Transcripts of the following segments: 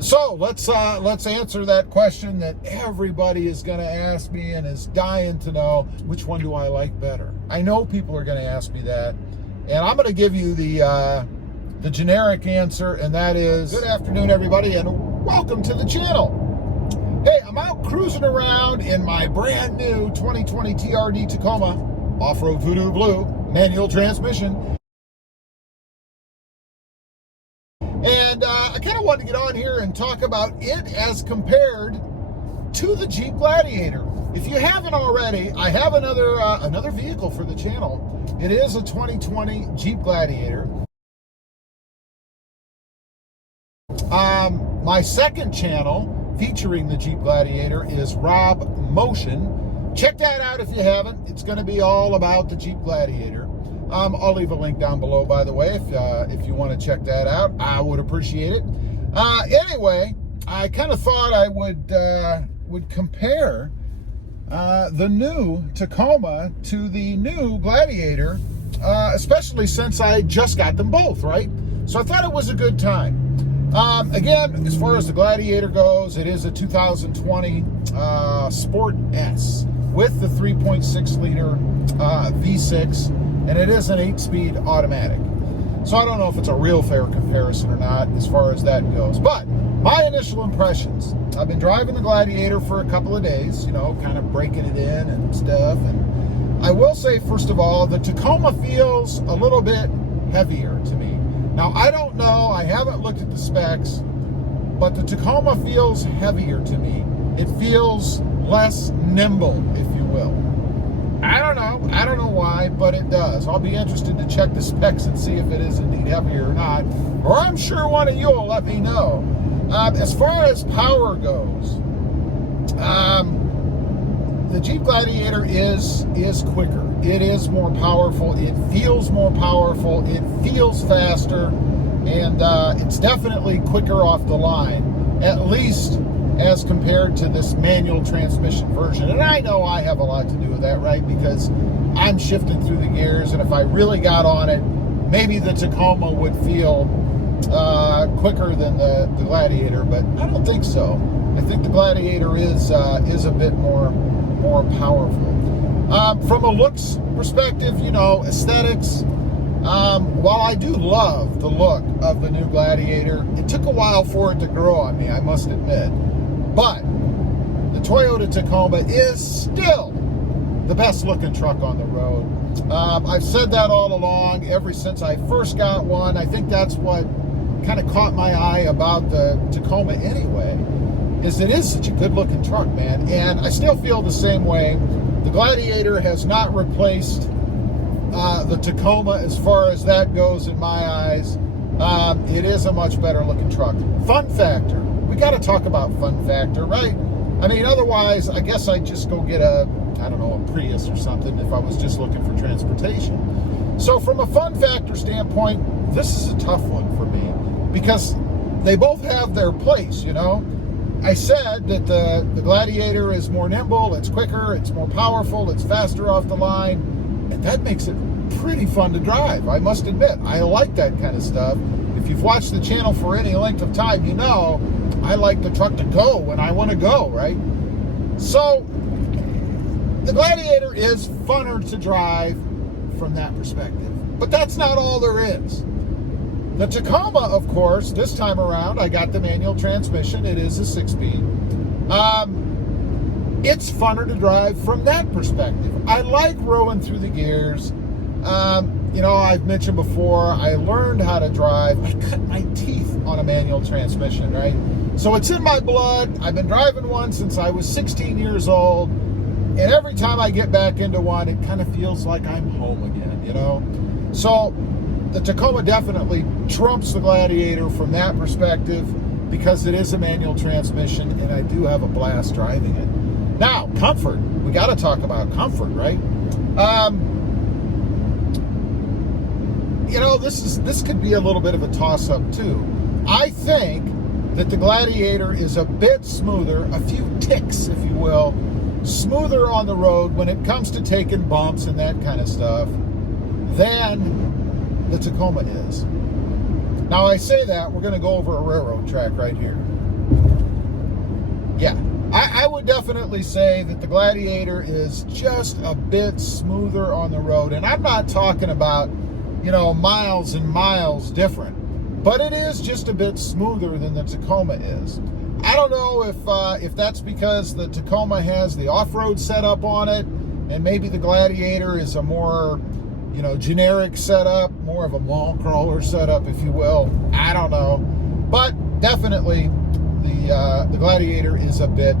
So let's answer that question that everybody is going to ask me and is dying to know. Which one do I like better? I know people are going to ask me that, and I'm going to give you the generic answer, and that is, good afternoon, everybody, and welcome to the channel. Hey, I'm out cruising around in my brand new 2020 TRD Tacoma Off Road Voodoo Blue manual transmission. And I kind of wanted to get on here and talk about it as compared to the Jeep Gladiator. If you haven't already, I have another vehicle for the channel. It is a 2020 Jeep Gladiator. My second channel featuring the Jeep Gladiator is RobMotive. Check that out if you haven't. It's going to be all about the Jeep Gladiator. I'll leave a link down below, by the way, if you want to check that out. I would appreciate it. Anyway, I kind of thought I would compare the new Tacoma to the new Gladiator, especially since I just got them both, right? So I thought it was a good time. Again, as far as the Gladiator goes, it is a 2020 Sport S with the 3.6 liter V6, and it is an 8-speed automatic. So I don't know if it's a real fair comparison or not as far as that goes. But my initial impressions, I've been driving the Gladiator for a couple of days, you know, kind of breaking it in and stuff. And I will say, first of all, the Tacoma feels a little bit heavier to me. Now, I don't know, I haven't looked at the specs, but the Tacoma feels heavier to me. It feels less nimble, if you will. I don't know why, but it does. I'll be interested to check the specs and see if it is indeed heavier or not, or I'm sure one of you will let me know. As far as power goes, the Jeep Gladiator is quicker. It is more powerful. It feels more powerful. It feels faster, and it's definitely quicker off the line, at least as compared to this manual transmission version. And I know I have a lot to do with that, right? Because I'm shifting through the gears, and if I really got on it, maybe the Tacoma would feel quicker than the Gladiator, but I don't think so. I think the Gladiator is a bit more powerful. From a looks perspective, you know, aesthetics, while I do love the look of the new Gladiator, it took a while for it to grow on me, I must admit. But the Toyota Tacoma is still the best looking truck on the road. I've said that all along, ever since I first got one. I think that's what kind of caught my eye about the Tacoma anyway, is it is such a good looking truck, man. And I still feel the same way. The Gladiator has not replaced the Tacoma as far as that goes in my eyes. It is a much better looking truck. Fun factor. We got to talk about fun factor, right? I mean, otherwise, I guess I'd just go get a Prius or something if I was just looking for transportation. So from a fun factor standpoint, this is a tough one for me because they both have their place, you know? I said that the Gladiator is more nimble, it's quicker, it's more powerful, it's faster off the line, and that makes it pretty fun to drive, I must admit. I like that kind of stuff. If you've watched the channel for any length of time, you know I like the truck to go when I want to go, right? So the Gladiator is funner to drive from that perspective, but that's not all there is. The Tacoma, of course, this time around, I got the manual transmission. It is a 6-speed. It's funner to drive from that perspective. I like rolling through the gears. You know, I've mentioned before, I learned how to drive. I cut my teeth on a manual transmission, right? So it's in my blood. I've been driving one since I was 16 years old. And every time I get back into one, it kind of feels like I'm home again, you know? So the Tacoma definitely trumps the Gladiator from that perspective because it is a manual transmission and I do have a blast driving it. Now, comfort. We got to talk about comfort, right? You know, this could be a little bit of a toss-up too. I think that the Gladiator is a bit smoother, a few ticks, if you will, smoother on the road when it comes to taking bumps and that kind of stuff than the Tacoma is. Now I say that, we're going to go over a railroad track right here. Yeah, I would definitely say that the Gladiator is just a bit smoother on the road. And I'm not talking about, you know, miles and miles different, but it is just a bit smoother than the Tacoma is. I don't know if that's because the Tacoma has the off-road setup on it, and maybe the Gladiator is a more, you know, generic setup, more of a mall crawler setup, if you will. I don't know, but definitely the Gladiator is a bit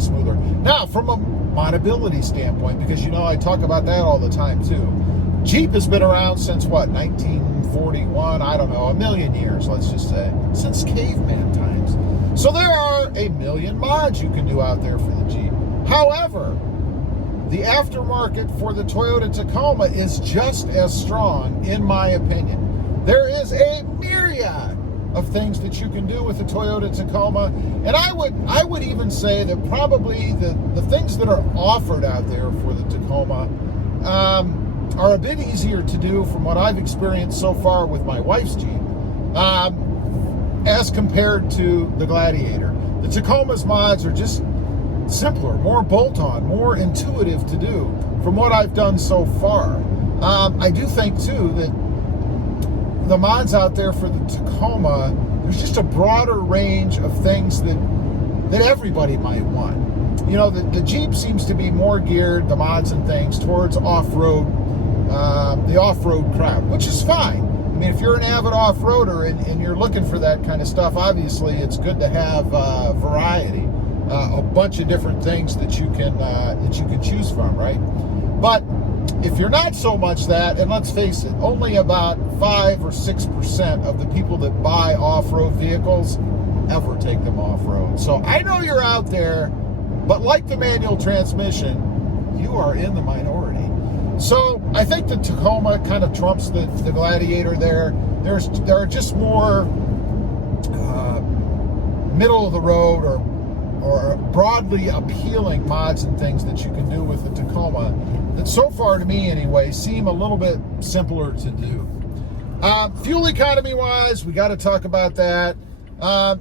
smoother. Now, from a modability standpoint, because you know I talk about that all the time too. Jeep has been around since what, 1941? I don't know, a million years, let's just say, since caveman times. So there are a million mods you can do out there for the Jeep. However, the aftermarket for the Toyota Tacoma is just as strong, in my opinion. There is a myriad of things that you can do with the Toyota Tacoma, and I would even say that probably the things that are offered out there for the Tacoma are a bit easier to do from what I've experienced so far with my wife's Jeep, as compared to the Gladiator. The Tacoma's mods are just simpler, more bolt-on, more intuitive to do from what I've done so far. I do think too that the mods out there for the Tacoma, there's just a broader range of things that everybody might want. You know, the Jeep seems to be more geared, the mods and things, towards off-road, the off-road crowd, which is fine. I mean, if you're an avid off-roader and you're looking for that kind of stuff, obviously it's good to have variety. A bunch of different things that you can choose from, right? But if you're not so much that, and let's face it, only about 5 or 6% of the people that buy off-road vehicles ever take them off-road. So I know you're out there, but like the manual transmission, you are in the minority. So I think the Tacoma kind of trumps the Gladiator there. There are just more middle of the road or broadly appealing mods and things that you can do with the Tacoma that so far, to me anyway, seem a little bit simpler to do. Fuel economy wise, we got to talk about that.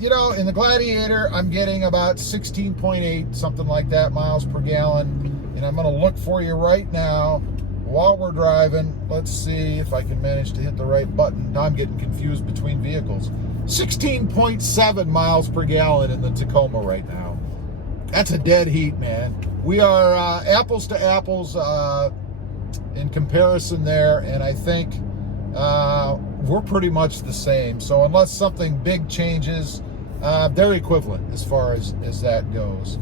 You know, in the Gladiator, I'm getting about 16.8, something like that, miles per gallon. And I'm going to look for you right now while we're driving. Let's see if I can manage to hit the right button. Now I'm getting confused between vehicles. 16.7 miles per gallon in the Tacoma right now. That's a dead heat, man. We are apples to apples in comparison there, and I think we're pretty much the same. So unless something big changes, they're equivalent as far as that goes.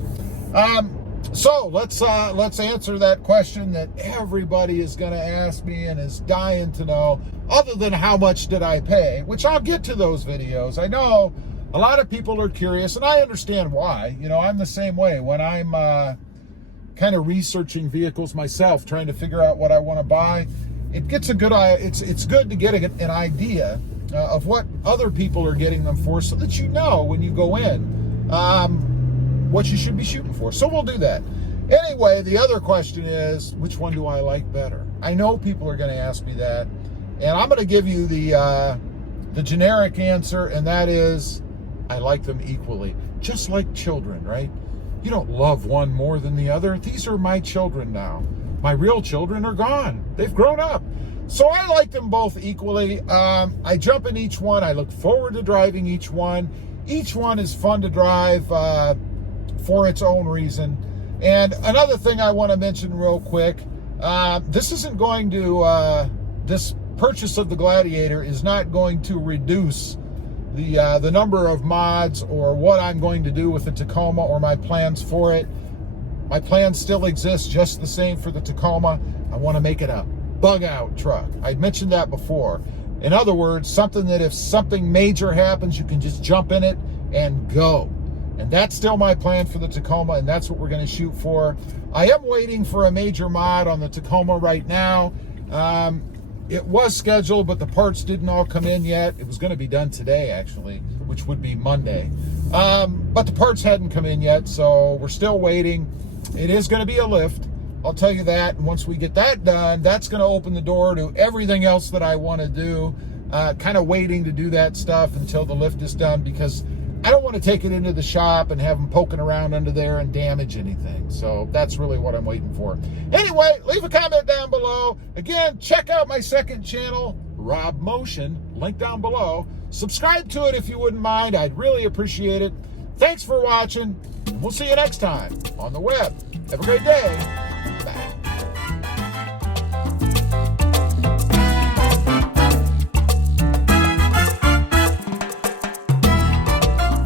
So let's answer that question that everybody is going to ask me and is dying to know, other than how much did I pay, which I'll get to those videos. I know a lot of people are curious, and I understand why. You know, I'm the same way when I'm kind of researching vehicles myself, trying to figure out what I want to buy. It gets a good it's good to get an idea of what other people are getting them for, so that you know when you go in what you should be shooting for. So we'll do that. Anyway, the other question is, which one do I like better? I know people are going to ask me that, and I'm going to give you the generic answer, and that is, I like them equally. Just like children, right? You don't love one more than the other. These are my children now. My real children are gone. They've grown up. So I like them both equally. I jump in each one. I look forward to driving each one. Each one is fun to drive for its own reason. And another thing I want to mention real quick, this isn't going to, this purchase of the Gladiator is not going to reduce the number of mods or what I'm going to do with the Tacoma or my plans for it. My plans still exist just the same for the Tacoma. I want to make it a bug out truck. I mentioned that before. In other words, something that if something major happens, you can just jump in it and go. And that's still my plan for the Tacoma, and that's what we're going to shoot for. I am waiting for a major mod on the Tacoma right now. It was scheduled, but the parts didn't all come in yet. It was going to be done today, actually, which would be Monday. But the parts hadn't come in yet, so we're still waiting. It is going to be a lift, I'll tell you that. And once we get that done, that's going to open the door to everything else that I want to do kind of waiting to do that stuff until the lift is done, because I don't want to take it into the shop and have them poking around under there and damage anything. So that's really what I'm waiting for. Anyway, leave a comment down below. Again, check out my second channel, RobMotion, link down below. Subscribe to it if you wouldn't mind. I'd really appreciate it. Thanks for watching, and we'll see you next time on the web. Have a great day.